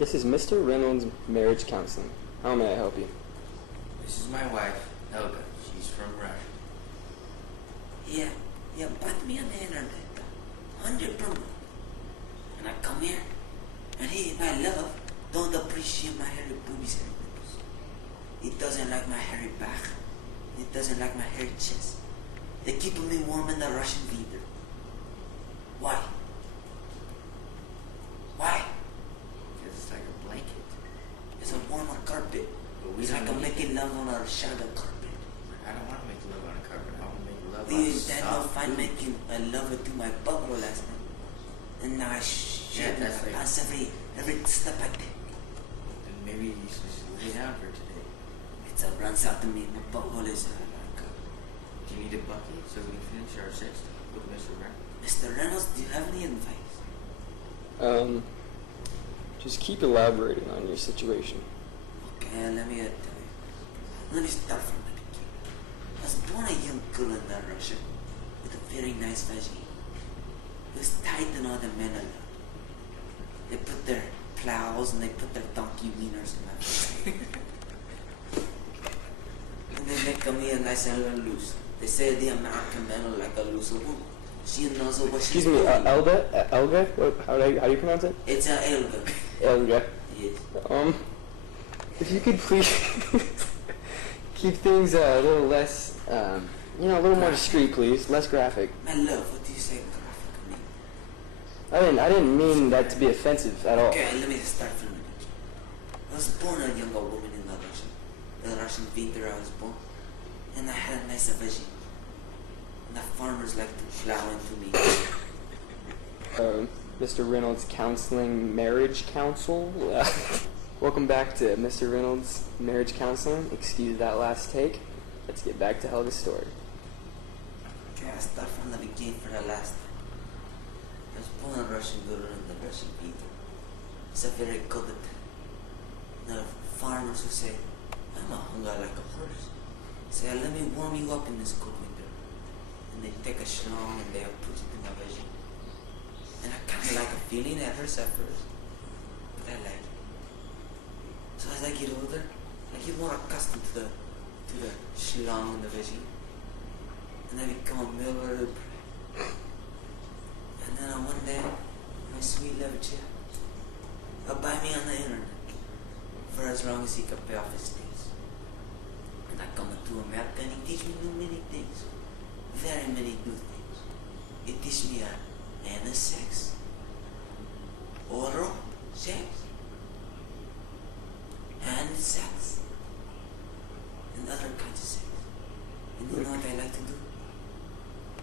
This is Mr. Reynolds' marriage counseling. How may I help you? This is my wife, Helga. She's from Russia. Yeah, bought me on the internet. 100 per month. And I come here, and he, my love, don't appreciate my hairy boobies and nipples. He doesn't like my hairy back. He doesn't like my hairy chest. They keep me warm in the Russian winter. Why? Why? Because it's like a blanket. It's a warmer carpet. But we It's don't like I'm need making love on a shadow carpet. I don't want to make love on a carpet. I want to make love We on a intend on soft fine food. making a love through my butthole last night. And now I shit in my that's like- pants every step I take. Then maybe you should just lay down for today. It runs out to me. My butthole is like, Do you need a bucket so we can finish our sex with Mr. Reynolds? Mr. Reynolds, do you have any advice? Just keep elaborating on your situation. Okay, let me tell you. Let me start from the beginning. I was born a young girl in Russia with a very nice vagina. It was tight than all the men I loved. They put their plows and they put their donkey wieners in my vagina. And they make me a nice and little loose. They say the American men are like a loose woman. She knows what she's Excuse me, doing. Elga? How do you pronounce it? It's a Helga. Elga. Yes. If you could please keep things a little less, a little more discreet, please. Less graphic. My love, what do you say graphic mean? I didn't mean that to be offensive at all. Okay, let me start from the beginning. I was born a younger woman in the Russian winter I was born. And I had a nice vagina. And the farmers like to plow into me. Mr. Reynolds Counseling Marriage Counsel. Welcome back to Mr. Reynolds Marriage Counseling. Excuse that last take. Let's get back to Helga's story. Okay, I start from the beginning for the last time. I was born a Russian girl in the Russian winter. It's a very cold time. The farmers who say, I'm a hunger like a horse. Say, let me warm you up in this cold winter. And they take a schlong and they put it in my vagina. And I kind of like a feeling at hurts at first. But I like it. So as I get older, I get more accustomed to the schlong in the vagina. And I become a miller. And then on one day, my sweet lover Jeff will buy me on the internet for as long as he can pay off his debts. And I come to America and he teach me many things. Very many new things. He teach me anal sex, oral sex, hand sex, and other kinds of sex. And you know what I like to do?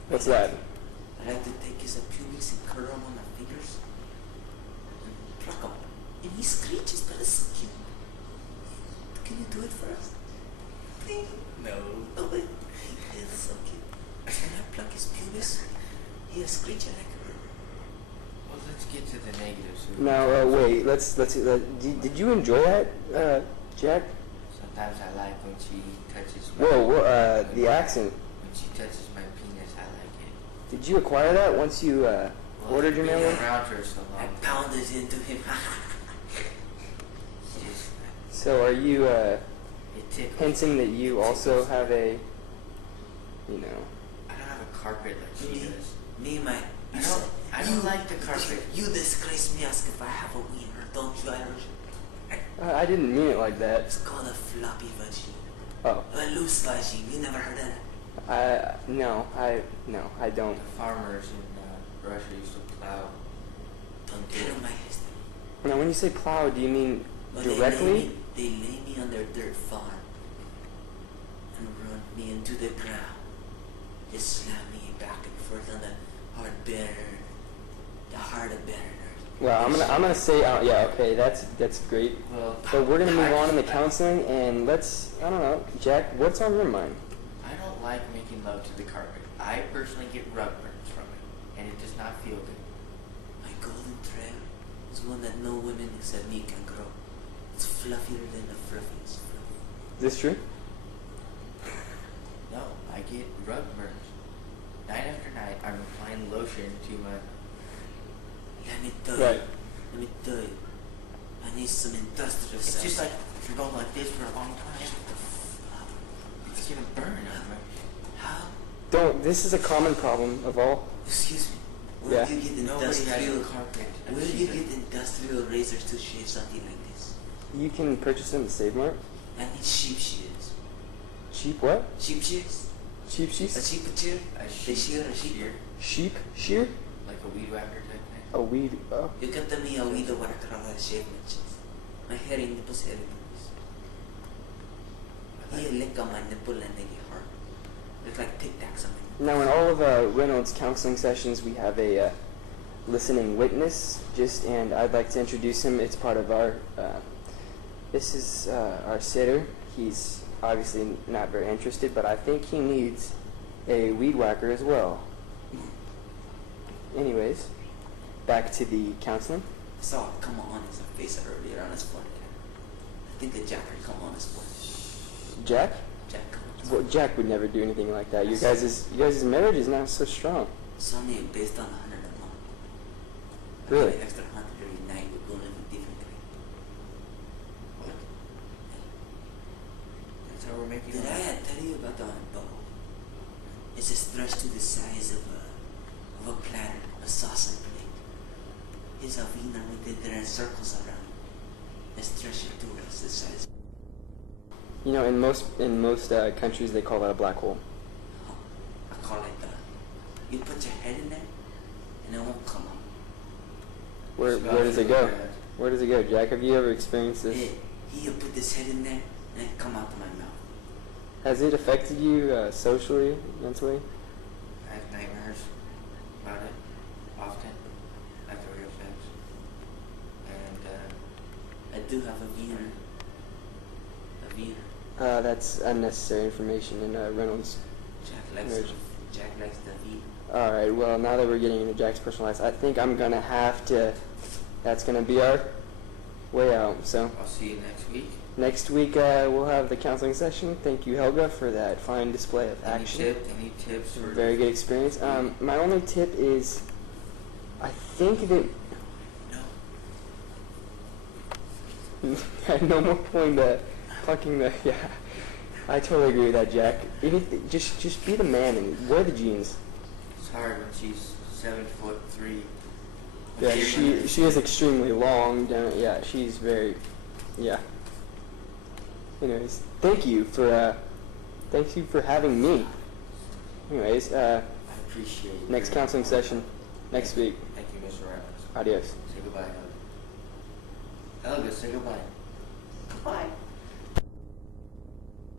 What's that? I like to take his pubics and curl them on my fingers and pluck them. And he screeches, but it's so cute. Can you do it for us? Please? No. Oh, wait. It's so cute. When I pluck his pubis, he is screeching like a river. Well, let's get to the negatives. Now, wait. Let's. Did you enjoy that, Jack? Sometimes I like when she touches Whoa. The accent. When she touches my penis, I like it. Did you acquire that once you ordered your Being mail? around her so I long. pounded into him. Just, So are you it tickles. hinting that you also have a, I don't have a carpet like she does. Me, my... I don't like the carpet. You disgrace me, ask if I have a wiener, don't you, Irish? I didn't mean it like that. It's called a floppy vagina. Oh. A loose vagina. You never heard of that? No, I don't. The farmers in Russia used to plow. Don't tell them my history. Now, when you say plow, do you mean But directly? They lay me on their dirt farm and run me into the ground. Just slam me back and forth on the hard burner. Well, I'm gonna say, yeah, okay, that's great. Well, So we're gonna move on in the counseling, and let's, I don't know, Jack, what's on your mind? I don't like making love to the carpet. I personally get rug burns from it, and it does not feel good. My golden trail is one that no women except me can grow. It's fluffier than the fluffiest fluff. Is this true? No, I get rug burns. Night after night, I'm applying lotion to my... Let me tell Right. you. Let me tell you. I need some industrial It's cells. just like if you're going like this for a long time, it's gonna burn. How? Don't. This is a common problem of all. Excuse me. Where Yeah. do you get Nobody has industrial? a carpet. Where do you get industrial razors to shave something like this? You can purchase them at Save Mart. I need sheep shears. Cheap what? Sheep shears? Cheap A shears? sheep shear? A They shear a sheep? Sheep shear? Like a weed whacker type thing. A weed. Oh. Yo que tenía oído para que shave nipples. My hair in nipples, hair nipples. He lick on my nipple and they get hard. It's like Tic Tacs on my nipple. Now, in all of Reynolds' counseling sessions, we have a listening witness. And I'd like to introduce him. It's part of our. This is our sitter. He's obviously not very interested, but I think he needs a weed whacker as well. Anyways, back to the counseling. I saw it come on his face earlier on his forehead. I think the jacker come on his forehead. Jack? Jack come on his Well, forehead. Jack would never do anything like that. You guys' marriage is not so strong. It's only based on 100 a month. Really? An extra 100 every night we're going to live differently. What? That's how we're making Did I tell you about the bowl? It's a stretch to the size of a platter, a saucer plate. It's a wiener with it there are circles around it. A stretch it to us the size. You know, in most countries, they call that a black hole. Oh, I call it you put your head in there and it won't come up. Where does it go? Where does it go, Jack? Have you ever experienced this? He'll put his head in there and it come out of my mouth. Has it affected you socially, mentally? I have nightmares about it often after real sex. And I do have a wiener. A wiener. That's unnecessary information in Reynolds. Marriage. Jack likes the wiener. Alright, well, now that we're getting into Jack's personal life, I think I'm going to have to... That's going to be our way out. So I'll see you next week. next week we'll have the counseling session. Thank you, Helga, for that fine display of action. Any tips? For Very good experience. My only tip is, I think that... No. no more point fucking the... Yeah, I totally agree with that, Jack. Just be the man and wear the jeans. It's hard when she's 7'3". Yeah, she is extremely long. Yeah, she's very... Yeah. Anyways, thank you for having me. Anyways, I appreciate it. next counseling session next week. Thank you, Mr. Reynolds. Adios. Say goodbye, Helga. Helga, say goodbye.